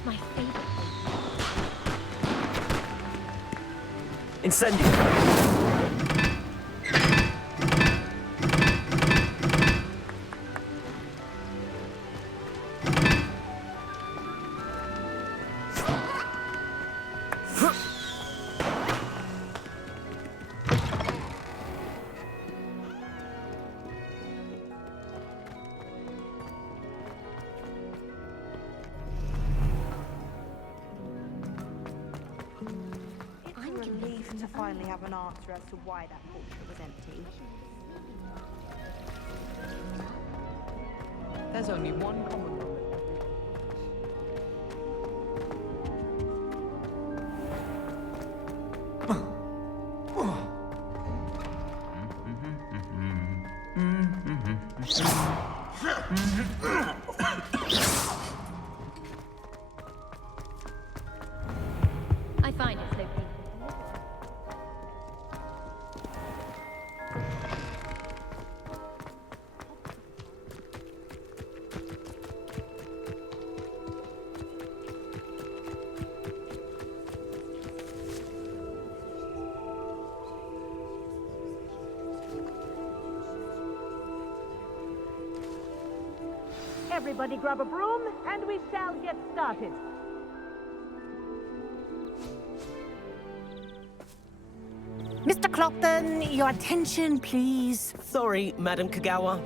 It's my favorite. Incendio. I'm relieved to finally have an answer as to why that portrait was empty. There's only one common room. I find it so painful. Everybody grab a broom, and we shall get started. Mr. Clopton, your attention, please. Sorry, Madam Kagawa.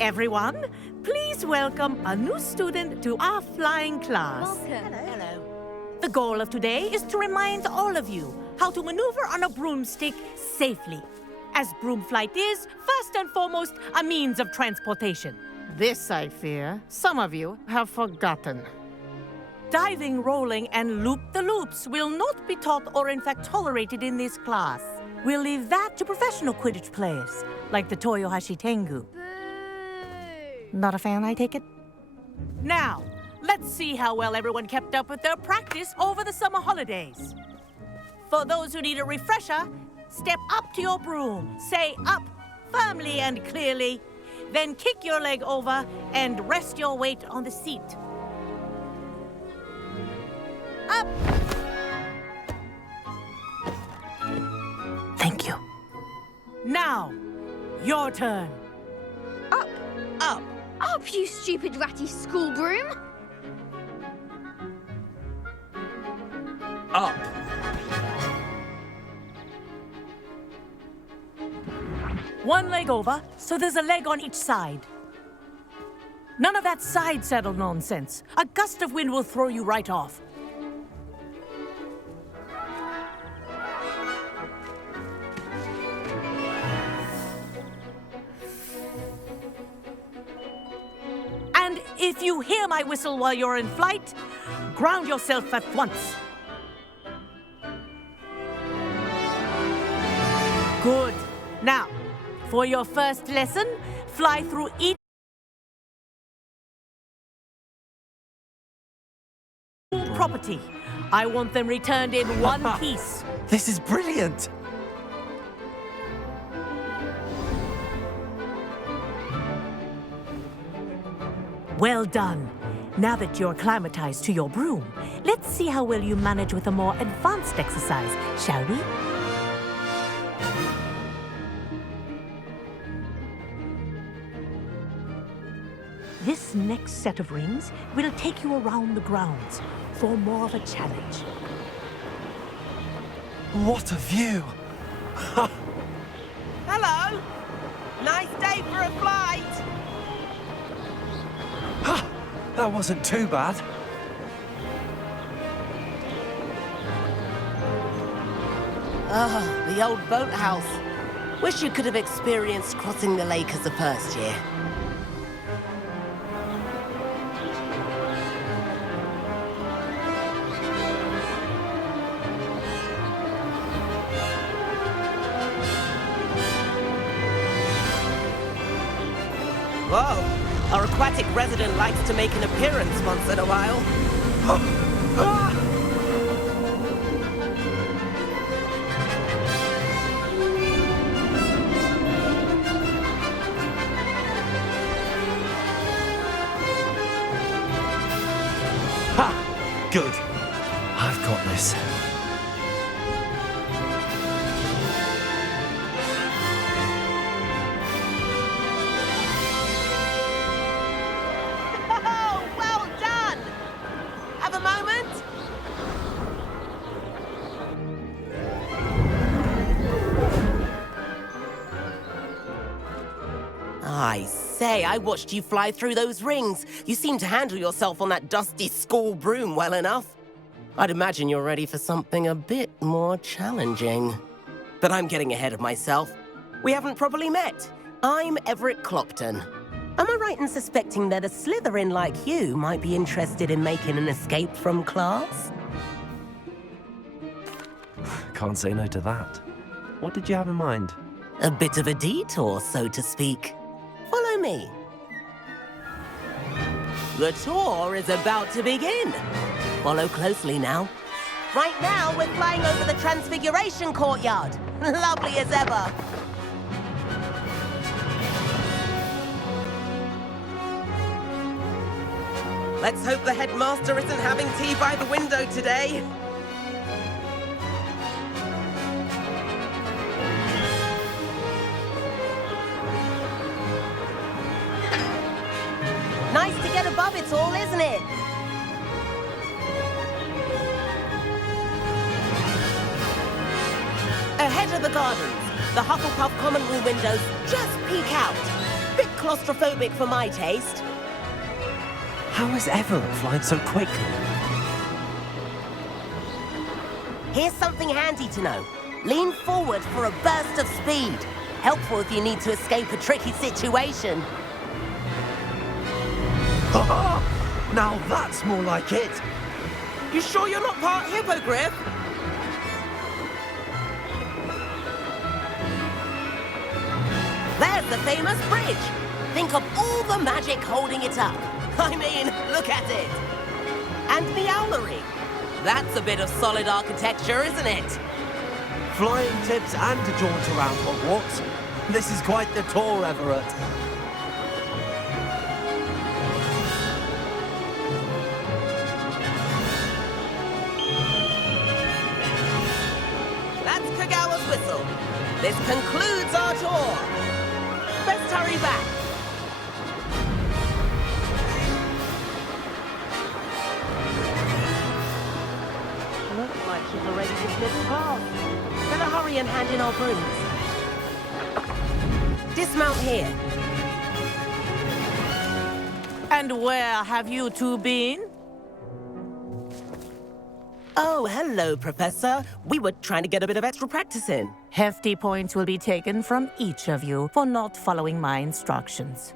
Everyone, please welcome a new student to our flying class. Welcome. Hello. The goal of today is to remind all of you how to maneuver on a broomstick safely, as broom flight is, first and foremost, a means of transportation. This, I fear, some of you have forgotten. Diving, rolling, and loop-the-loops will not be taught or in fact tolerated in this class. We'll leave that to professional Quidditch players, like the Toyohashi Tengu. Boo! Not a fan, I take it? Now, let's see how well everyone kept up with their practice over the summer holidays. For those who need a refresher, step up to your broom, say up firmly and clearly, then kick your leg over and rest your weight on the seat. Up! Thank you. Now, your turn. Up! Up. Up, you stupid ratty school broom! Up. One leg over, so there's a leg on each side. None of that side saddle nonsense. A gust of wind will throw you right off. And if you hear my whistle while you're in flight, ground yourself at once. Good. Now, for your first lesson, fly through each property. I want them returned in one piece. This is brilliant. Well done. Now that you're acclimatized to your broom, let's see how well you manage with a more advanced exercise, shall we? This next set of rings will take you around the grounds for more of a challenge. What a view. Hello! Nice day for a flight! That wasn't too bad. Ah, the old boathouse. Wish you could have experienced crossing the lake as a first year. Whoa, our aquatic resident likes to make an appearance once in a while. Good. I've got this. Oh, well done! Have a moment? I say, I watched you fly through those rings. You seem to handle yourself on that dusty school broom well enough. I'd imagine you're ready for something a bit more challenging. But I'm getting ahead of myself. We haven't properly met. I'm Everett Clopton. Am I right in suspecting that a Slytherin like you might be interested in making an escape from class? Can't say no to that. What did you have in mind? A bit of a detour, so to speak. Follow me. The tour is about to begin. Follow closely now. Right now, we're flying over the Transfiguration Courtyard. Lovely as ever. Let's hope the headmaster isn't having tea by the window today. Nice to get above it all, isn't it? Ahead of the gardens, the Hufflepuff common room windows just peek out. Bit claustrophobic for my taste. How is Everett flying so quickly? Here's something handy to know. Lean forward for a burst of speed. Helpful if you need to escape a tricky situation. Now that's more like it. You sure you're not part hippogriff? There's the famous bridge. Think of all the magic holding it up. I mean, look at it. And the owlery. That's a bit of solid architecture, isn't it? Flying tips and a jaunt around Hogwarts. This is quite the tour, Everett. That's Kagawa's whistle. This concludes our tour. Best hurry back. Looks like she's already dismissed class. Better hurry and hand in our brooms. Dismount here. And where have you two been? Oh, hello, Professor. We were trying to get a bit of extra practice in. Hefty points will be taken from each of you for not following my instructions.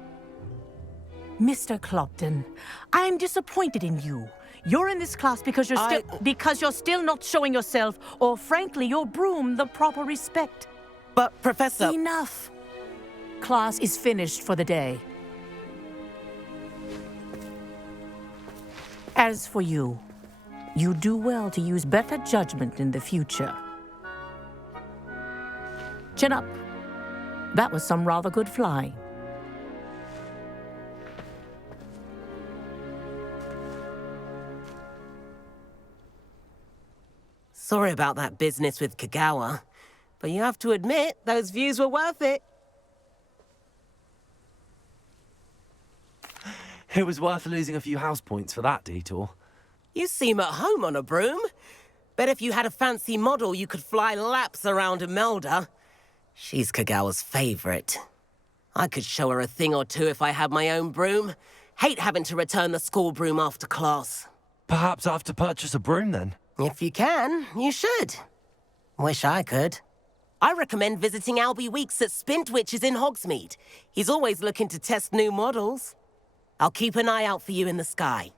Mr. Clopton, I'm disappointed in you. You're in this class because you're still not showing yourself, or frankly, your broom the proper respect. But, Professor... Enough. Class is finished for the day. As for you, you do well to use better judgment in the future. Chin up. That was some rather good flying. Sorry about that business with Kagawa, but you have to admit, those views were worth it. It was worth losing a few house points for that detour. You seem at home on a broom. Bet if you had a fancy model, you could fly laps around Imelda. She's Kagawa's favorite. I could show her a thing or two if I had my own broom. Hate having to return the school broom after class. Perhaps I have to purchase a broom then. If you can, you should. Wish I could. I recommend visiting Albie Weeks at Spintwitches in Hogsmeade. He's always looking to test new models. I'll keep an eye out for you in the sky.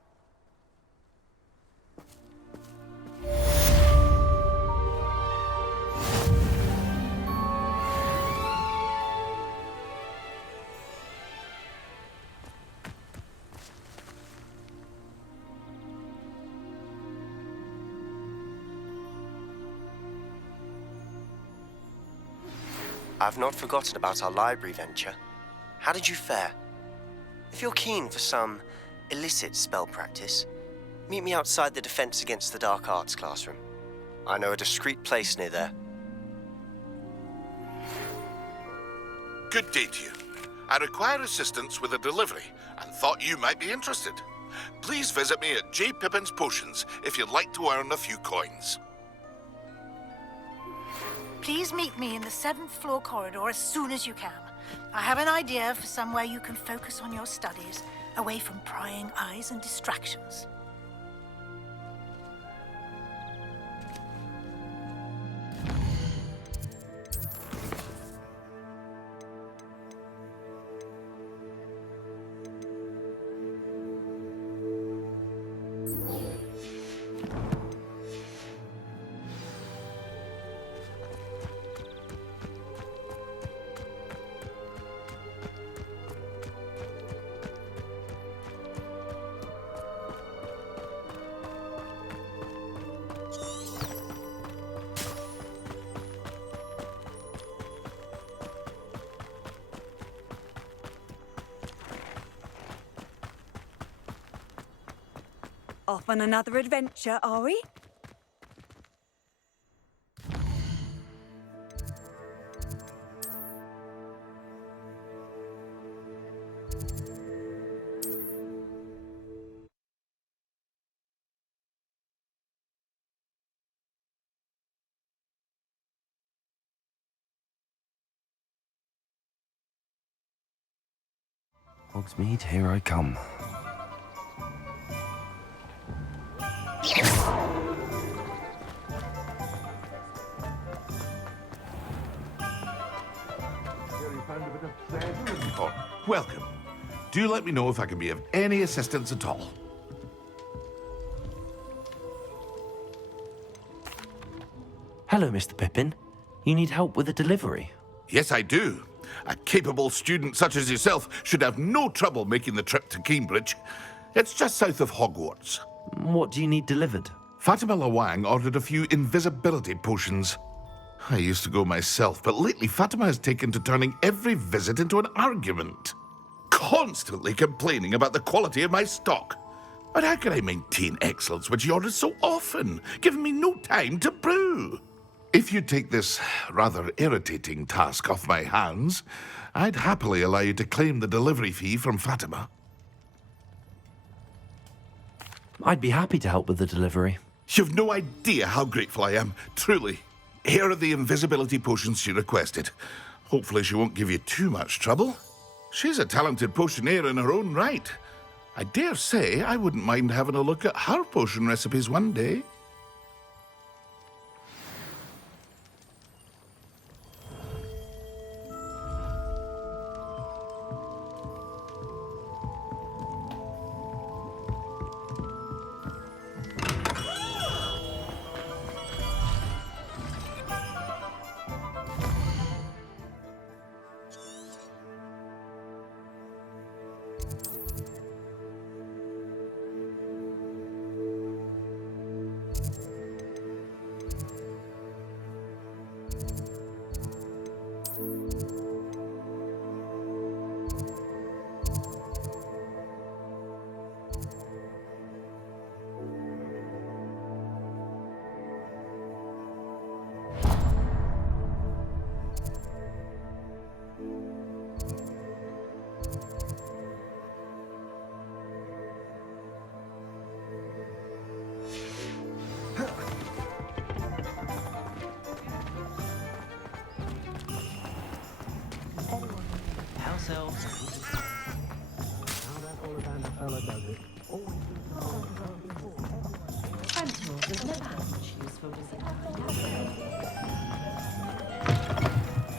I've not forgotten about our library venture. How did you fare? If you're keen for some illicit spell practice, Meet me outside the Defense Against the Dark Arts classroom. I know a discreet place near there. Good day to you. I require assistance with a delivery and thought you might be interested. Please visit me at J. Pippin's Potions if you'd like to earn a few coins. Please meet me in the 7th floor corridor as soon as you can. I have an idea for somewhere you can focus on your studies, away from prying eyes and distractions. Off on another adventure, are we? Hogsmeade, here I come. Welcome. Do let me know if I can be of any assistance at all. Hello, Mr. Pippin. You need help with a delivery? Yes, I do. A capable student such as yourself should have no trouble making the trip to Cambridge. It's just south of Hogwarts. What do you need delivered? Fatima Lawang ordered a few invisibility potions. I used to go myself, but lately Fatima has taken to turning every visit into an argument. Constantly complaining about the quality of my stock. But how can I maintain excellence when she orders so often, giving me no time to brew? If you take this rather irritating task off my hands, I'd happily allow you to claim the delivery fee from Fatima. I'd be happy to help with the delivery. You've no idea how grateful I am, truly. Here are the invisibility potions she requested. Hopefully she won't give you too much trouble. She's a talented potioneer in her own right. I dare say I wouldn't mind having a look at her potion recipes one day.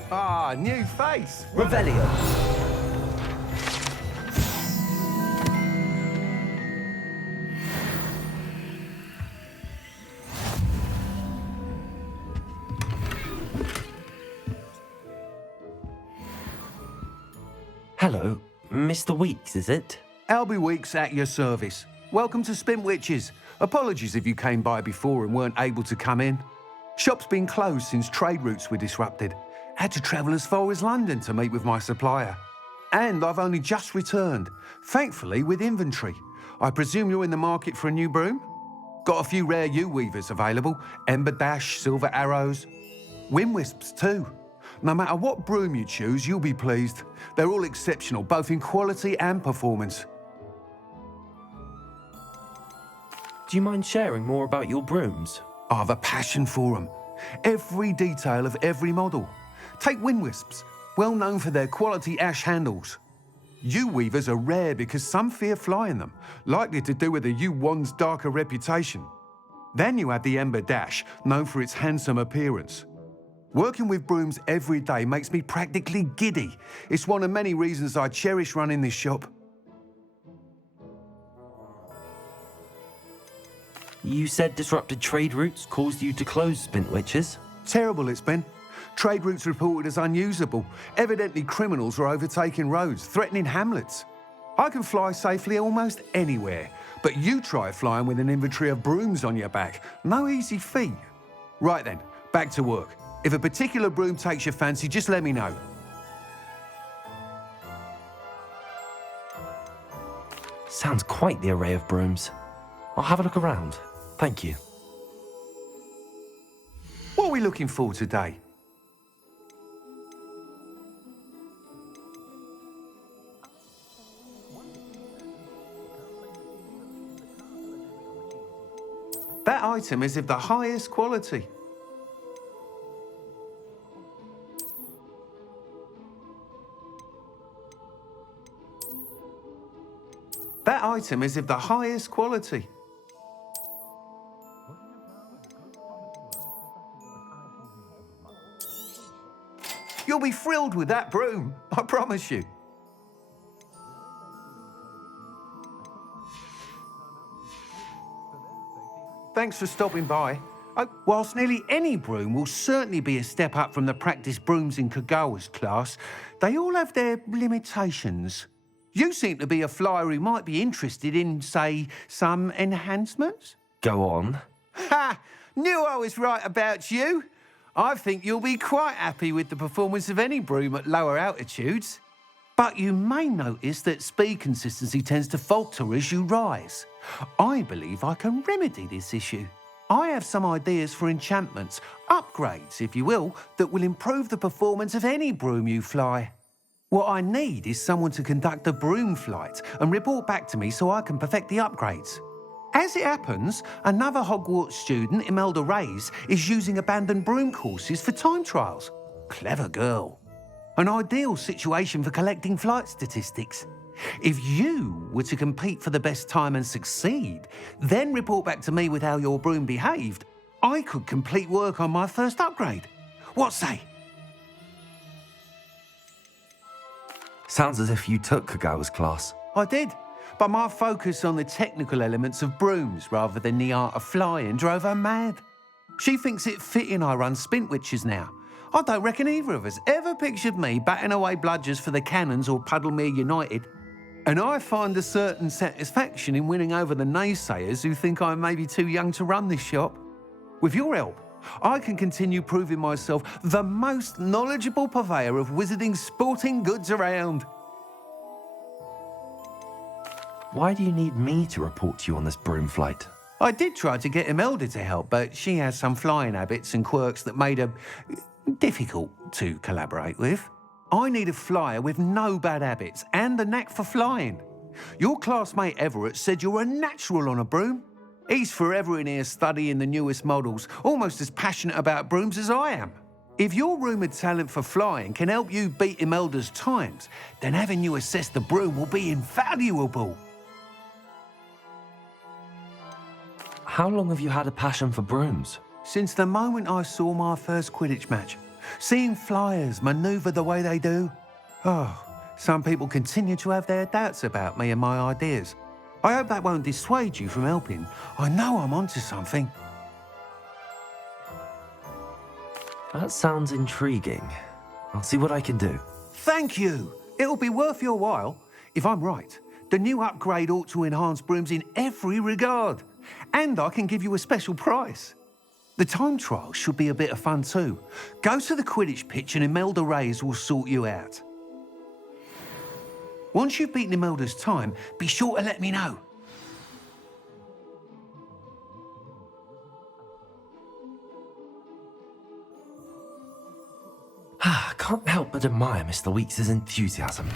Ah, new face. Revelio. Hello, Mr. Weeks, is it? Albie Weeks at your service. Welcome to Spintwitches. Apologies if you came by before and weren't able to come in. Shop's been closed since trade routes were disrupted. Had to travel as far as London to meet with my supplier. And I've only just returned, thankfully with inventory. I presume you're in the market for a new broom? Got a few rare yew-weavers available. Ember Dash, Silver Arrows. Wind Wisps too. No matter what broom you choose, you'll be pleased. They're all exceptional, both in quality and performance. Do you mind sharing more about your brooms? I have a passion for them. Every detail of every model. Take Wind Wisps, well known for their quality ash handles. Yew weavers are rare because some fear flying them, likely to do with the yew wand's darker reputation. Then you have the Ember Dash, known for its handsome appearance. Working with brooms every day makes me practically giddy. It's one of many reasons I cherish running this shop. You said disrupted trade routes caused you to close Spintwitches? Terrible it's been. Trade routes reported as unusable. Evidently criminals are overtaking roads, threatening hamlets. I can fly safely almost anywhere, but you try flying with an inventory of brooms on your back. No easy feat. Right then, back to work. If a particular broom takes your fancy, just let me know. Sounds quite the array of brooms. I'll have a look around. Thank you. What are we looking for today? That item is of the highest quality. That item is of the highest quality. You'll be thrilled with that broom, I promise you. Thanks for stopping by. Whilst nearly any broom will certainly be a step up from the practice brooms in Kagawa's class, they all have their limitations. You seem to be a flyer who might be interested in, say, some enhancements? Go on. Ha! Knew I was right about you. I think you'll be quite happy with the performance of any broom at lower altitudes. But you may notice that speed consistency tends to falter as you rise. I believe I can remedy this issue. I have some ideas for enchantments, upgrades, if you will, that will improve the performance of any broom you fly. What I need is someone to conduct a broom flight and report back to me so I can perfect the upgrades. As it happens, another Hogwarts student, Imelda Reyes, is using abandoned broom courses for time trials. Clever girl. An ideal situation for collecting flight statistics. If you were to compete for the best time and succeed, then report back to me with how your broom behaved, I could complete work on my first upgrade. What say? Sounds as if you took Kagawa's class. I did, but my focus on the technical elements of brooms rather than the art of flying drove her mad. She thinks it fitting I run Spintwitches now. I don't reckon either of us ever pictured me batting away bludgers for the Cannons or Puddlemere United. And I find a certain satisfaction in winning over the naysayers who think I may be too young to run this shop. With your help, I can continue proving myself the most knowledgeable purveyor of wizarding sporting goods around. Why do you need me to report to you on this broom flight? I did try to get Imelda to help, but she has some flying habits and quirks that made her difficult to collaborate with. I need a flyer with no bad habits and the knack for flying. Your classmate Everett said you're a natural on a broom. He's forever in here studying the newest models, almost as passionate about brooms as I am. If your rumoured talent for flying can help you beat Imelda's times, then having you assess the broom will be invaluable. How long have you had a passion for brooms? Since the moment I saw my first Quidditch match. Seeing flyers manoeuvre the way they do. Oh, some people continue to have their doubts about me and my ideas. I hope that won't dissuade you from helping. I know I'm onto something. That sounds intriguing. I'll see what I can do. Thank you. It'll be worth your while. If I'm right, the new upgrade ought to enhance brooms in every regard. And I can give you a special price. The time trial should be a bit of fun too. Go to the Quidditch pitch and Imelda Reyes will sort you out. Once you've beaten Imelda's time, be sure to let me know. I'd admire Mr. Weeks' enthusiasm.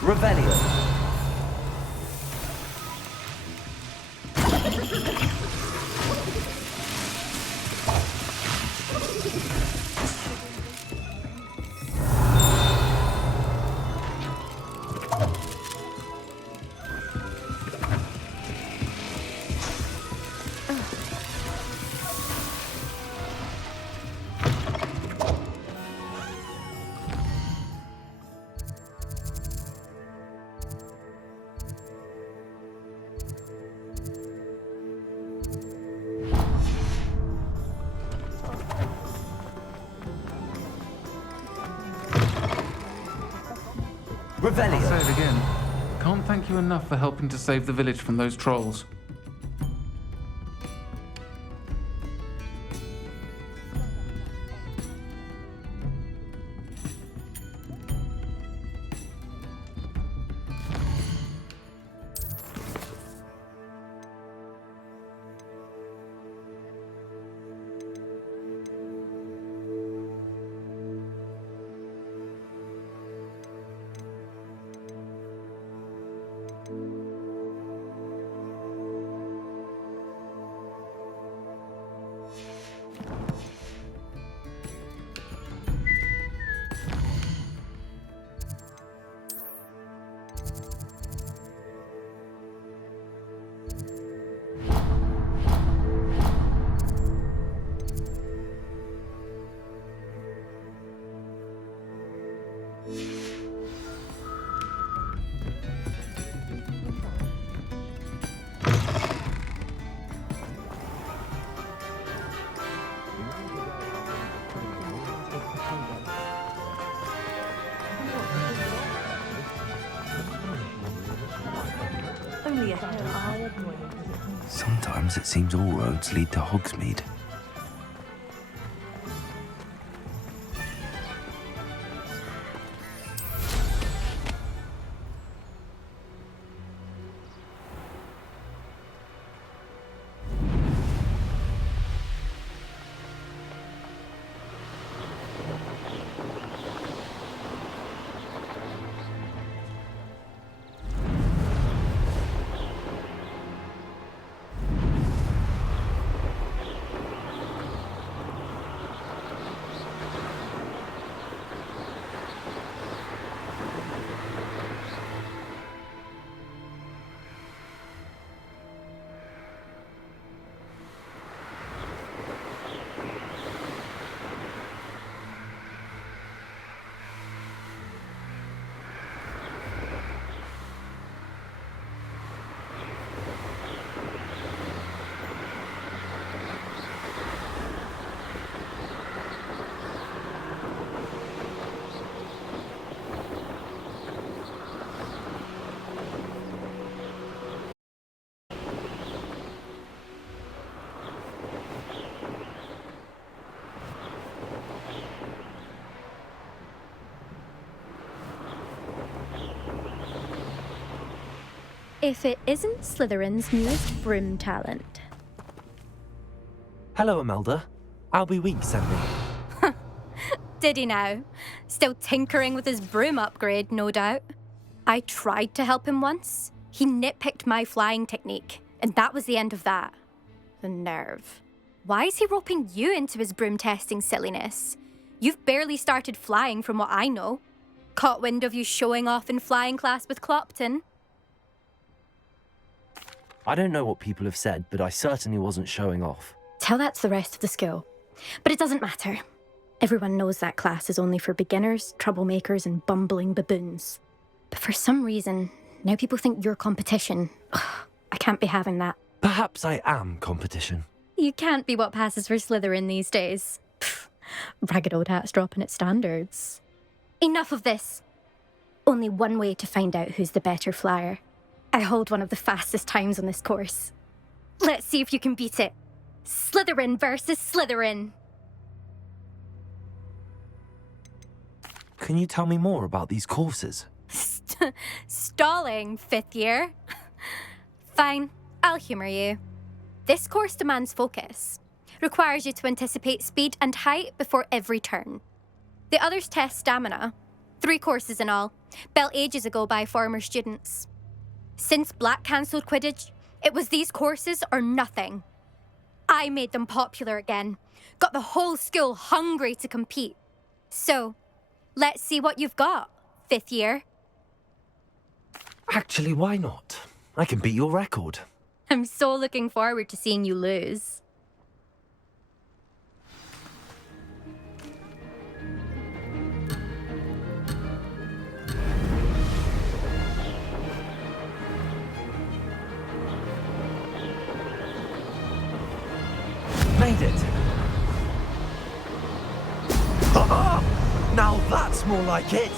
Revelio. I'll say it again. Can't thank you enough for helping to save the village from those trolls. Sometimes it seems all roads lead to Hogsmeade. If it isn't Slytherin's newest broom talent. Hello, Imelda. Albie Weeks sent me. Did he now? Still tinkering with his broom upgrade, no doubt. I tried to help him once. He nitpicked my flying technique, and that was the end of that. The nerve. Why is he roping you into his broom testing silliness? You've barely started flying from what I know. Caught wind of you showing off in flying class with Clopton. I don't know what people have said, but I certainly wasn't showing off. Tell that to the rest of the school. But it doesn't matter. Everyone knows that class is only for beginners, troublemakers, and bumbling baboons. But for some reason, now people think you're competition. Ugh, I can't be having that. Perhaps I am competition. You can't be what passes for Slytherin these days. Pfft, ragged old hat's dropping its standards. Enough of this. Only one way to find out who's the better flyer. I hold one of the fastest times on this course. Let's see if you can beat it. Slytherin versus Slytherin. Can you tell me more about these courses? Stalling, 5th year. Fine, I'll humour you. This course demands focus. Requires you to anticipate speed and height before every turn. The others test stamina. 3 courses in all, built ages ago by former students. Since Black cancelled Quidditch, it was these courses or nothing. I made them popular again, got the whole school hungry to compete. So, let's see what you've got, 5th year. Actually, why not? I can beat your record. I'm so looking forward to seeing you lose. Made it. Now that's more like it.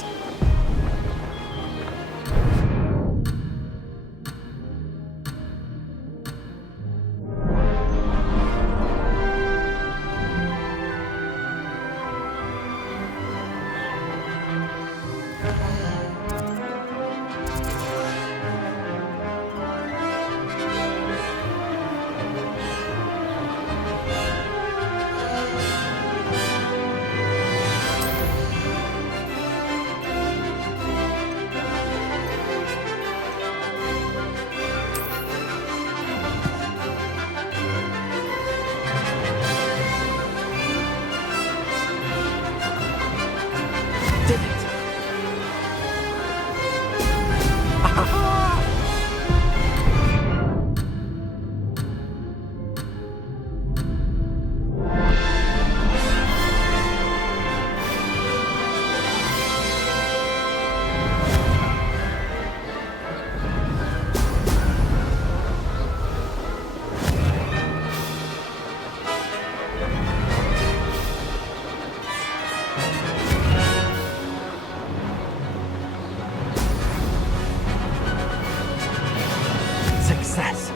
Success.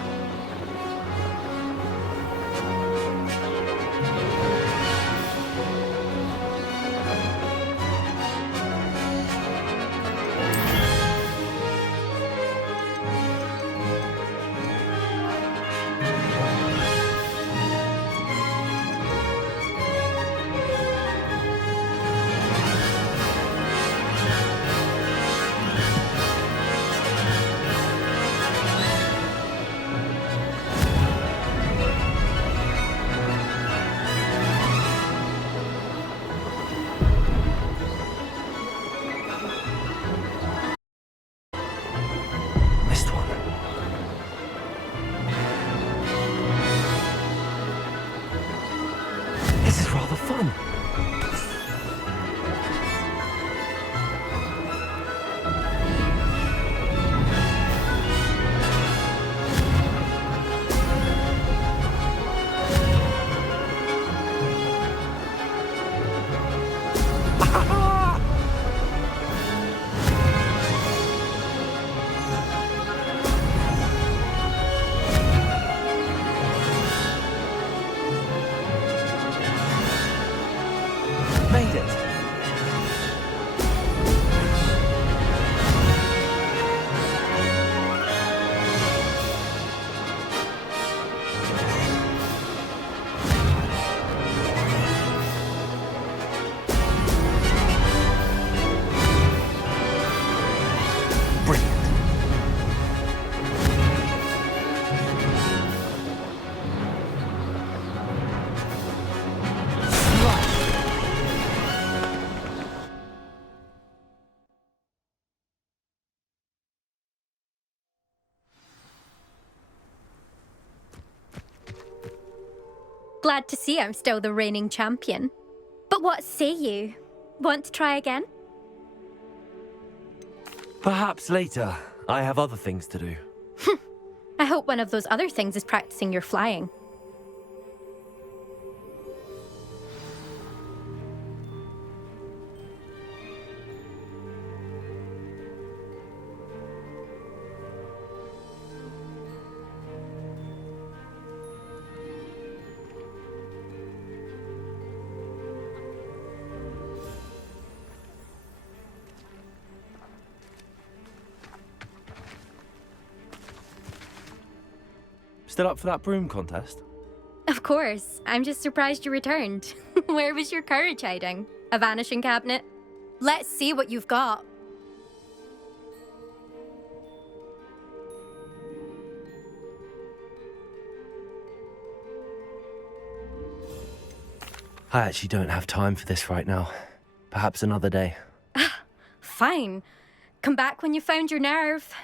Missed one. This is rather fun. Made it. Brilliant. Glad to see I'm still the reigning champion. But what say you? Want to try again? Perhaps later. I have other things to do. I hope one of those other things is practicing your flying. Still up for that broom contest? Of course. I'm just surprised you returned. Where was your courage hiding? A vanishing cabinet? Let's see what you've got. I actually don't have time for this right now. Perhaps another day. Fine. Come back when you found your nerve.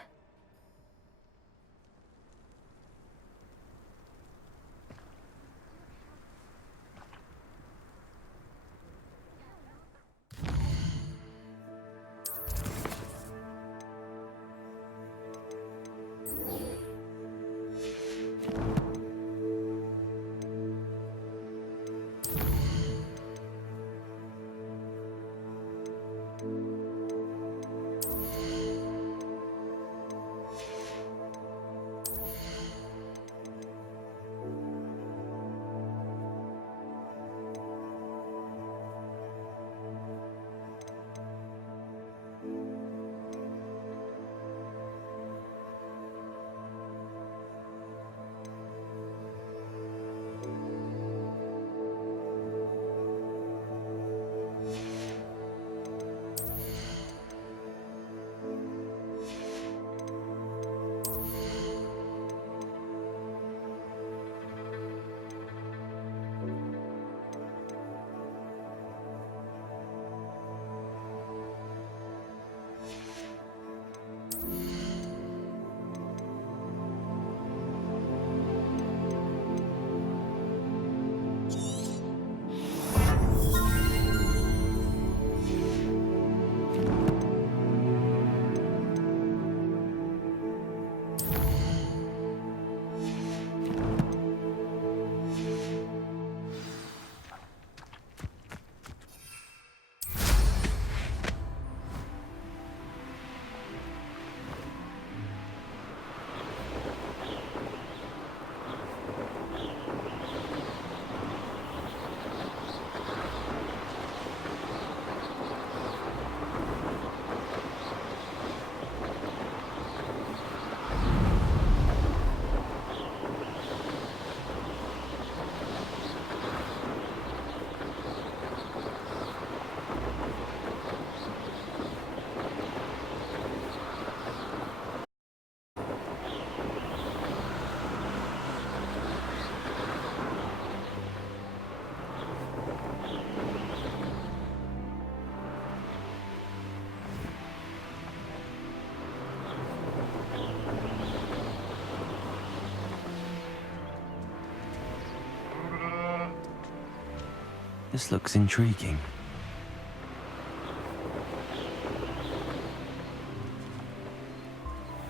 This looks intriguing.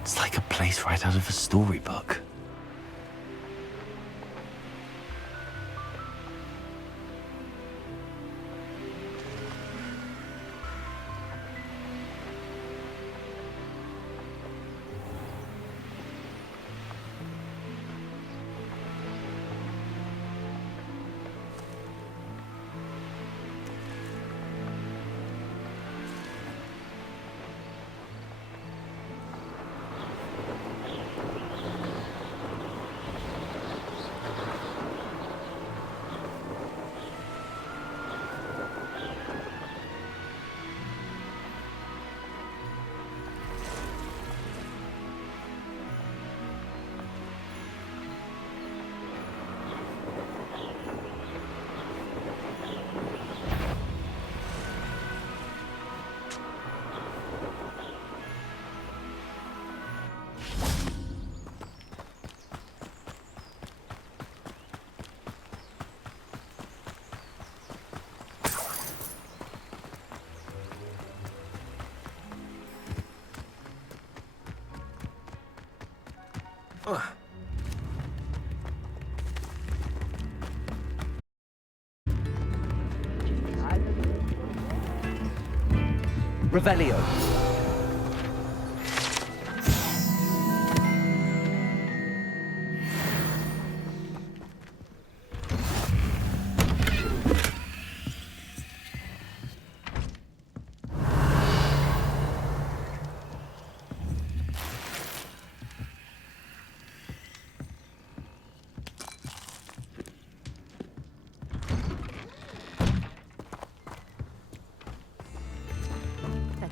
It's like a place right out of a storybook. Ugh. Revelio.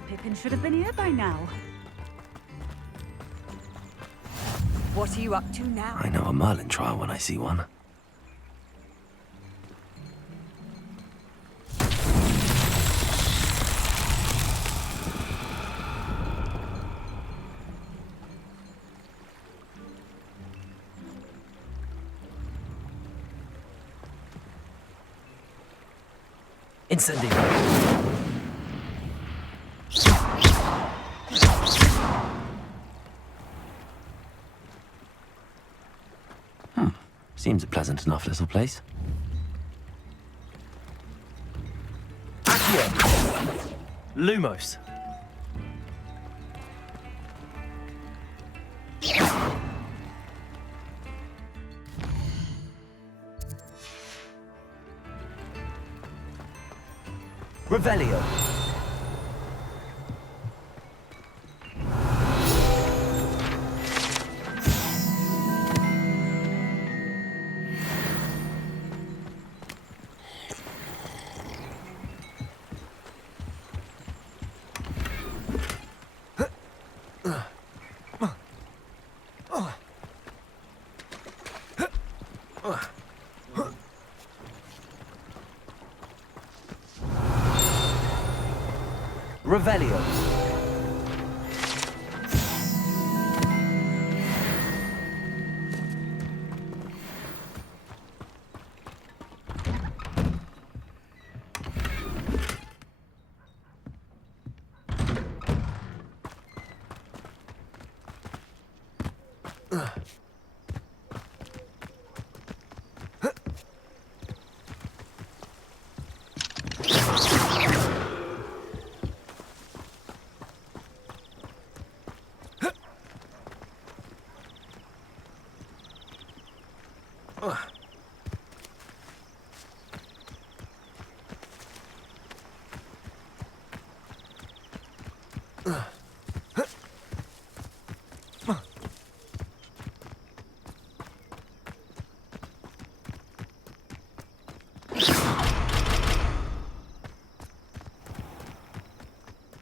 Pippin should have been here by now. What are you up to now? I know a Merlin trial when I see one. Incendio. Seems a pleasant enough little place. Accio! Lumos! Revelio! Revelio.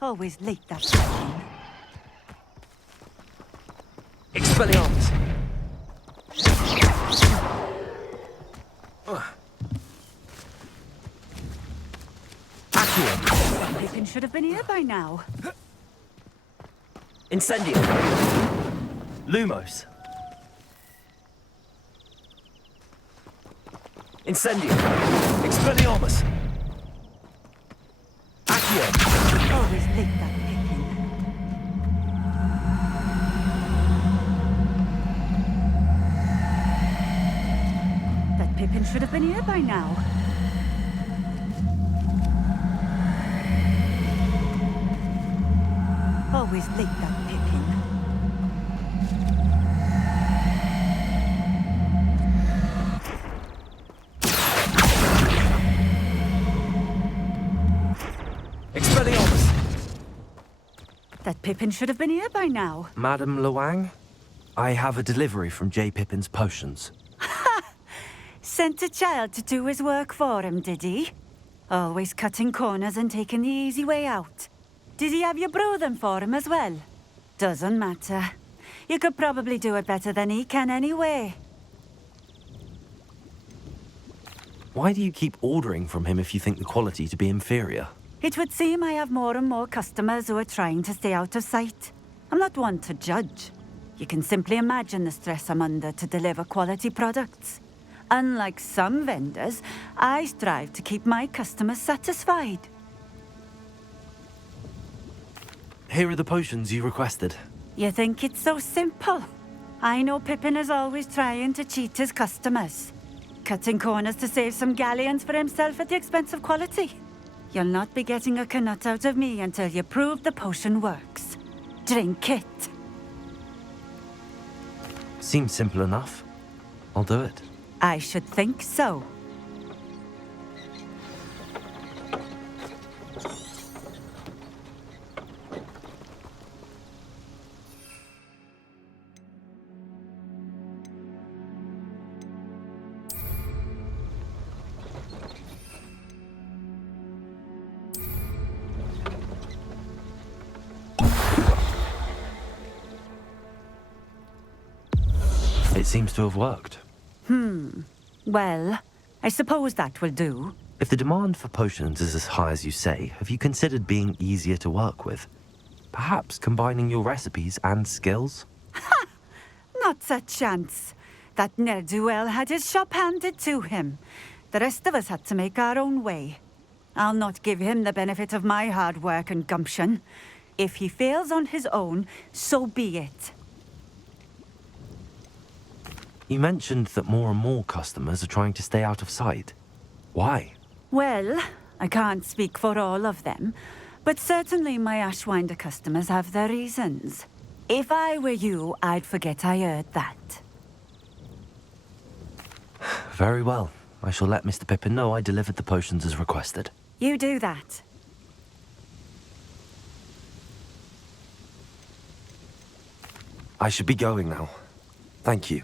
Always late, that time. Expelliarmus! Accio! Pippin should have been here by now. Incendio! Lumos! Incendio! Expelliarmus! Accio! Always late, that Pippin. That Pippin should have been here by now. Always late, that Pippin. Expelliarmus! That Pippin should have been here by now. Madame Luang? I have a delivery from J. Pippin's Potions. Sent a child to do his work for him, did he? Always cutting corners and taking the easy way out. Did he have you brew them for him as well? Doesn't matter. You could probably do it better than he can anyway. Why do you keep ordering from him if you think the quality to be inferior? It would seem I have more and more customers who are trying to stay out of sight. I'm not one to judge. You can simply imagine the stress I'm under to deliver quality products. Unlike some vendors, I strive to keep my customers satisfied. Here are the potions you requested. You think it's so simple? I know Pippin is always trying to cheat his customers. Cutting corners to save some galleons for himself at the expense of quality. You'll not be getting a canut out of me until you prove the potion works. Drink it. Seems simple enough. I'll do it. I should think so. It seems to have worked. Well, I suppose that will do. If the demand for potions is as high as you say, have you considered being easier to work with? Perhaps combining your recipes and skills? Not a chance. That ne'er-do-well had his shop handed to him. The rest of us had to make our own way. I'll not give him the benefit of my hard work and gumption. If he fails on his own, so be it. You mentioned that more and more customers are trying to stay out of sight. Why? Well, I can't speak for all of them, but certainly my Ashwinder customers have their reasons. If I were you, I'd forget I heard that. Very well. I shall let Mr. Pippin know I delivered the potions as requested. You do that. I should be going now. Thank you.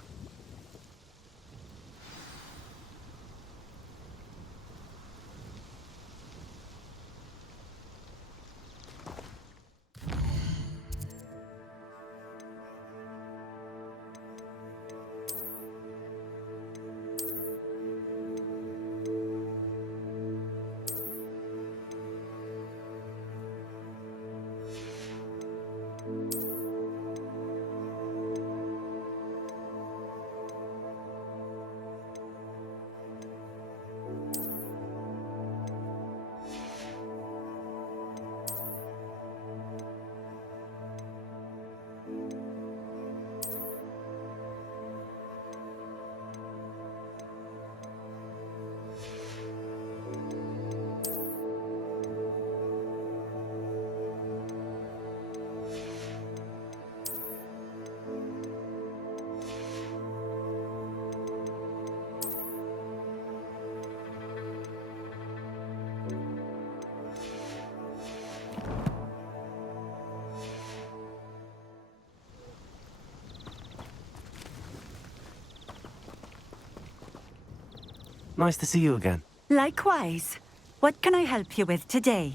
Nice to see you again. Likewise. What can I help you with today?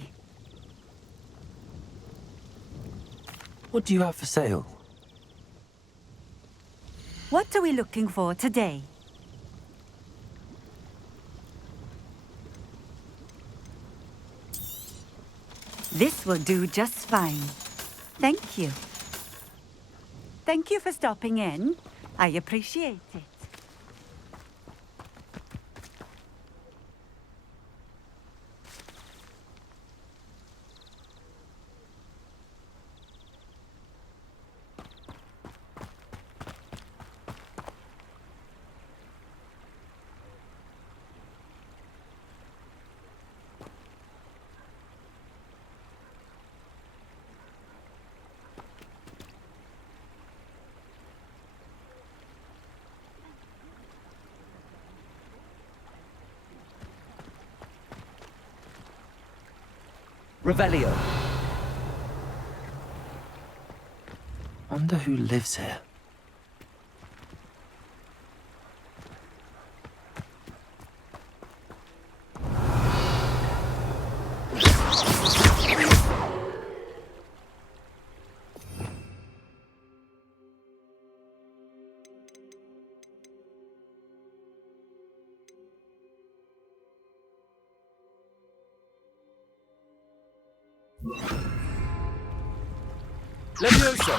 What do you have for sale? What are we looking for today? This will do just fine. Thank you. Thank you for stopping in. I appreciate it. Revelio. Wonder who lives here. Levioso!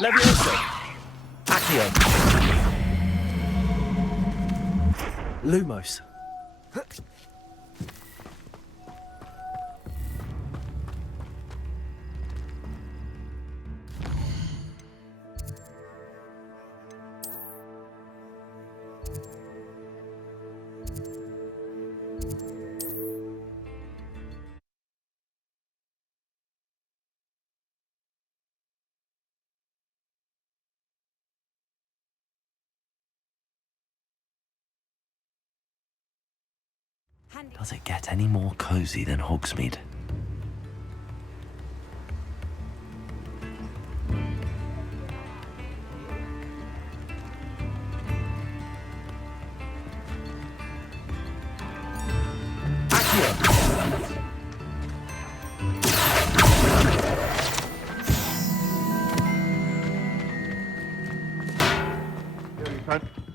Levioso! Accio. Lumos. Does it get any more cozy than Hogsmeade?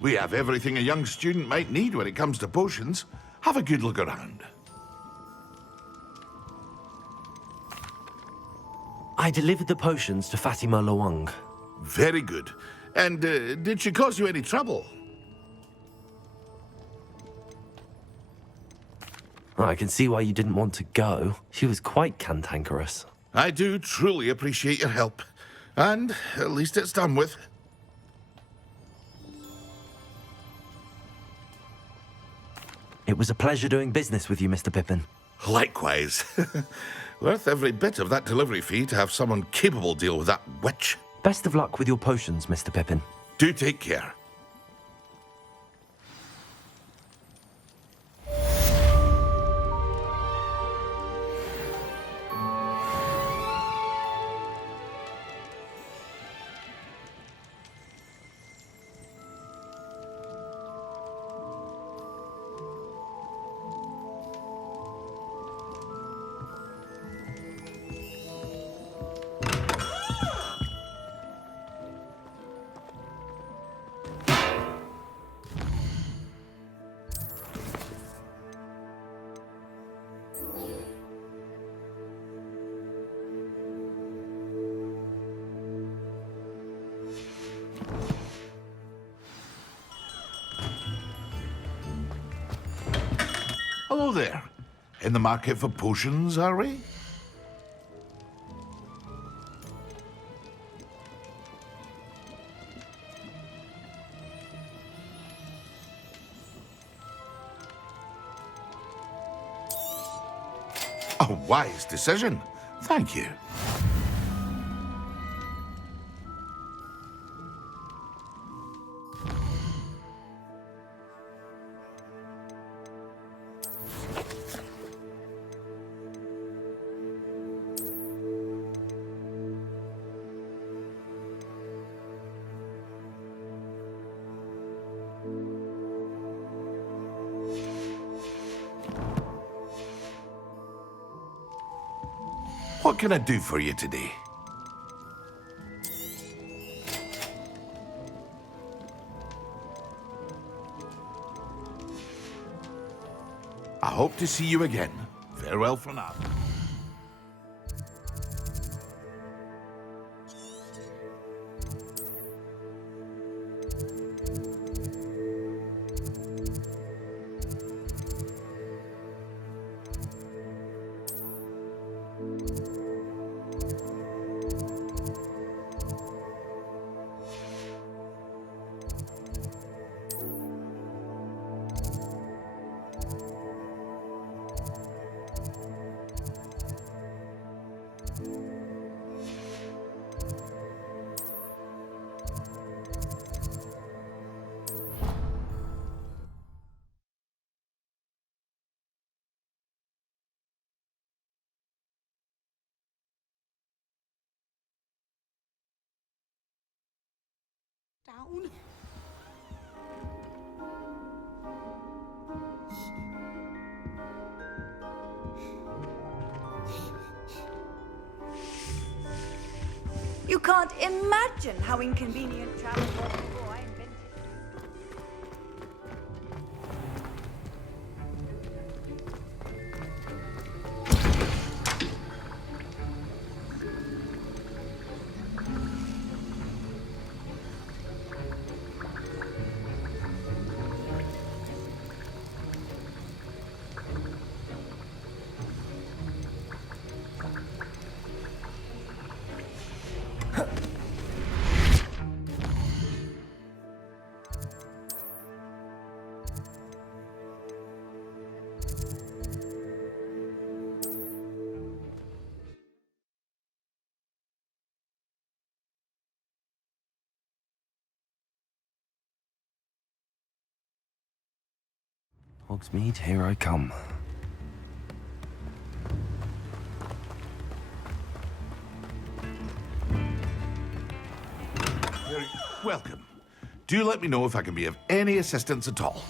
We have everything a young student might need when it comes to potions. Have a good look around. I delivered the potions to Fatima Lawang. Very good. And did she cause you any trouble? I can see why you didn't want to go. She was quite cantankerous. I do truly appreciate your help. And at least it's done with. It was a pleasure doing business with you, Mr. Pippin. Likewise. Worth every bit of that delivery fee to have someone capable deal with that witch. Best of luck with your potions, Mr. Pippin. Do take care. Hello there. In the market for potions, are we? A wise decision. Thank you. What can I do for you today? I hope to see you again. Farewell for now. Down. You can't imagine how inconvenient travel was before I invented Hogsmeade, here I come. Welcome. Do let me know if I can be of any assistance at all.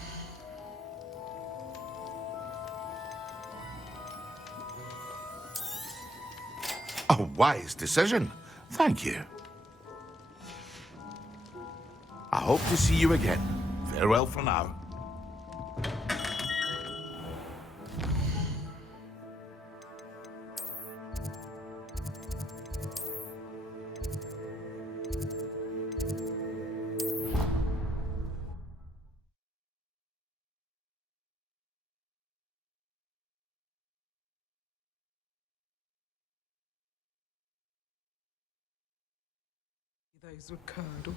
A wise decision. Thank you. I hope to see you again. Farewell for now. Ricardo.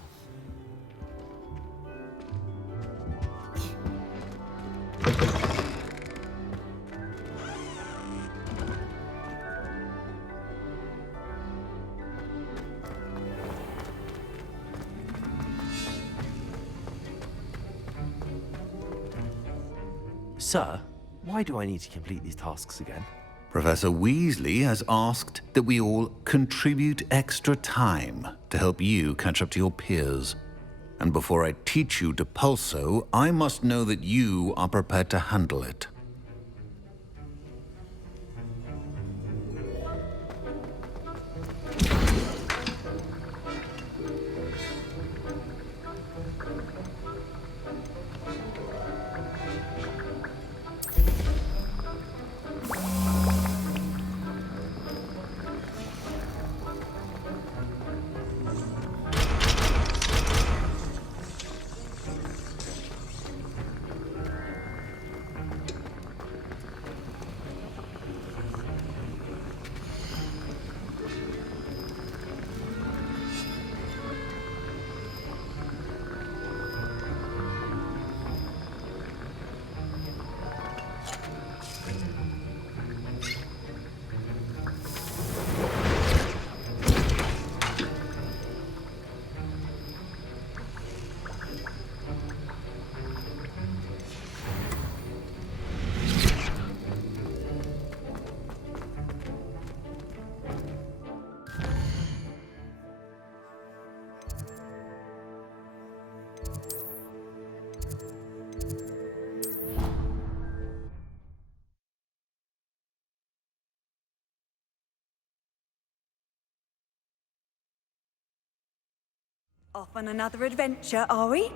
Sir, why do I need to complete these tasks again? Professor Weasley has asked that we all contribute extra time to help you catch up to your peers. And before I teach you Depulso, I must know that you are prepared to handle it. Off on another adventure, are we?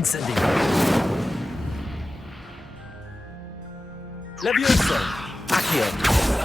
Incendio. Levioso. Accio.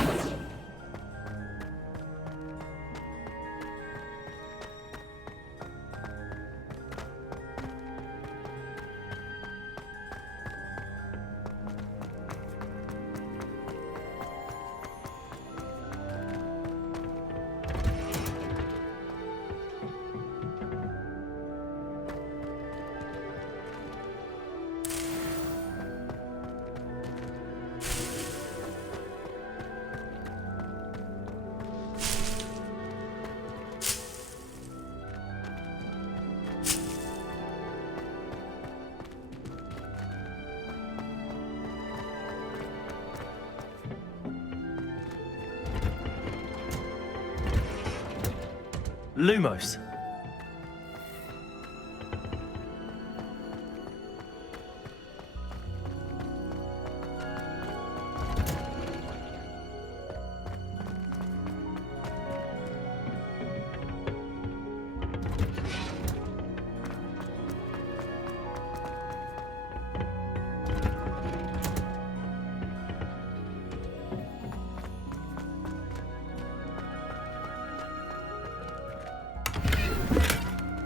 Lumos.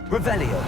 Revelio.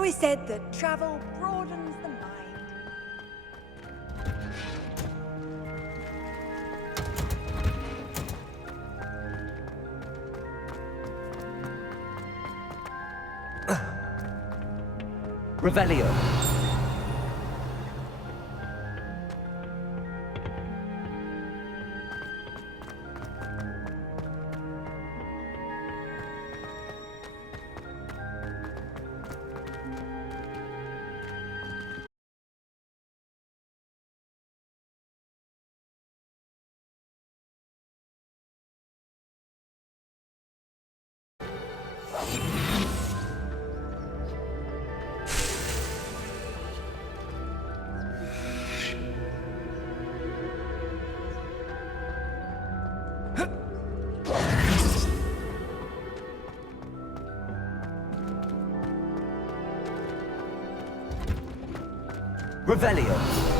always said that travel broadens the mind. Revelio. Revelio.